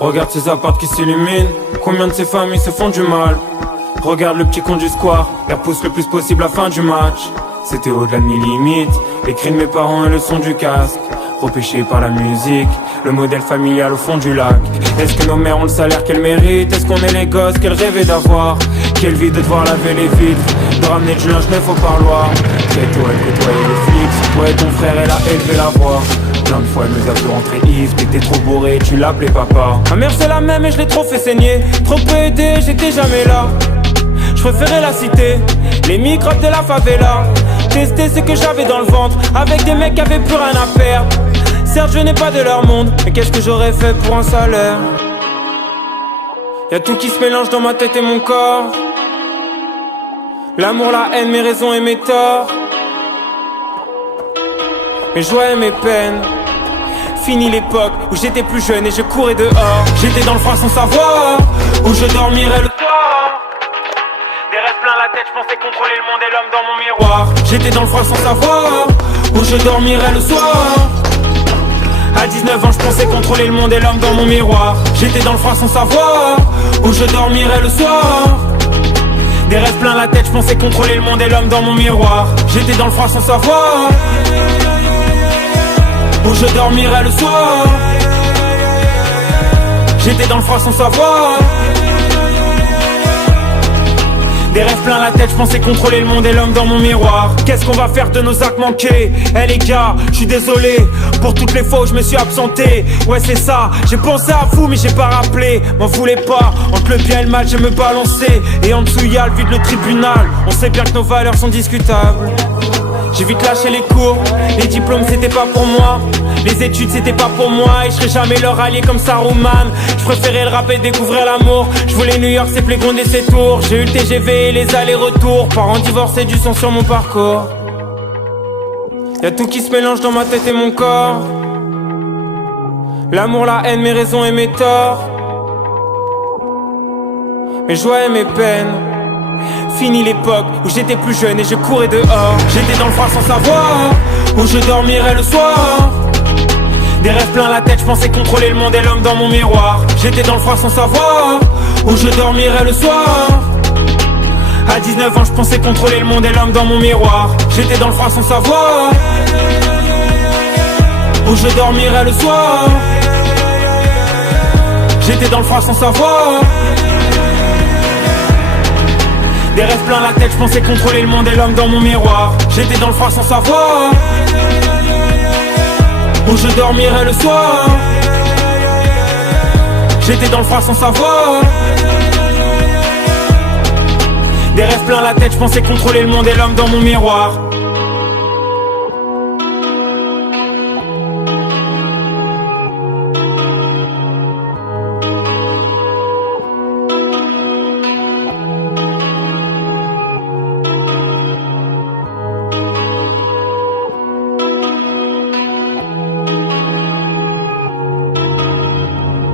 Regarde ces apparts qui s'illuminent. Combien de ces familles se font du mal. Regarde le petit con du square, il repousse le plus possible la fin du match. C'était au-delà de mes limites, les cris de mes parents et le son du casque. Repêché par la musique, le modèle familial au fond du lac. Est-ce que nos mères ont le salaire qu'elles méritent? Est-ce qu'on est les gosses qu'elles rêvaient d'avoir? Quelle vie de devoir laver les vitres, de ramener du linge neuf au parloir. Ghetto, elle côtoyait les flics, toi et ton frère elle a élevé la voix. Plein de fois elle nous a vu rentrer Yves, t'étais trop bourré, tu l'appelais papa. Ma mère c'est la même et je l'ai trop fait saigner. Trop peu aidé, j'étais jamais là. Je préférais la cité, les microbes de la favela. Tester ce que j'avais dans le ventre, avec des mecs qui avaient plus rien à perdre. Certes je n'ai pas de leur monde, mais qu'est-ce que j'aurais fait pour un salaire? Y'a tout qui se mélange dans ma tête et mon corps. L'amour, la haine, mes raisons et mes torts. Mes joies et mes peines. Fini l'époque où j'étais plus jeune et je courais dehors. J'étais dans le froid sans savoir où je dormirais le soir. Des rêves plein la tête, je pensais contrôler le monde et l'homme dans mon miroir. J'étais dans le froid sans savoir où je dormirais le soir. À 19 ans je pensais contrôler le monde et l'homme dans mon miroir. J'étais dans le froid sans savoir où je dormirais le soir. Des rêves plein la tête, je pensais contrôler le monde et l'homme dans mon miroir. J'étais dans le froid sans savoir où je dormirais le soir. J'étais dans le froid sans savoir. Des rêves plein la tête, je pensais contrôler le monde et l'homme dans mon miroir. Qu'est-ce qu'on va faire de nos actes manqués? Eh les gars, je suis désolé pour toutes les fois où je me suis absenté. Ouais c'est ça, j'ai pensé à vous mais j'ai pas rappelé. M'en voulez pas, entre le bien et le mal je me balançais. Et en dessous y'a le vide, le tribunal. On sait bien que nos valeurs sont discutables. J'ai vite lâché les cours, les diplômes c'était pas pour moi. Les études c'était pas pour moi et je serai jamais leur allié comme Saruman. Je préférais le rap et découvrir l'amour. Je voulais New York, c'est Playground et ses tours. J'ai eu le TGV et les allers-retours. Parents divorcés, du sang sur mon parcours. Y'a tout qui se mélange dans ma tête et mon corps. L'amour, la haine, mes raisons et mes torts. Mes joies et mes peines. Fini l'époque où j'étais plus jeune et je courais dehors. J'étais dans le froid sans savoir où je dormirais le soir. Des rêves plein la tête, je pensais contrôler le monde et l'homme dans mon miroir. J'étais dans le froid sans savoir où je dormirais le soir. À 19 ans je pensais contrôler le monde et l'homme dans mon miroir. J'étais dans le froid sans savoir où je dormirais le soir. J'étais dans le froid sans savoir. Des rêves plein la tête, je pensais contrôler le monde et l'homme dans mon miroir. J'étais dans le froid sans savoir où je dormirais le soir. J'étais dans le froid sans savoir. Des rêves plein la tête, je pensais contrôler le monde et l'homme dans mon miroir.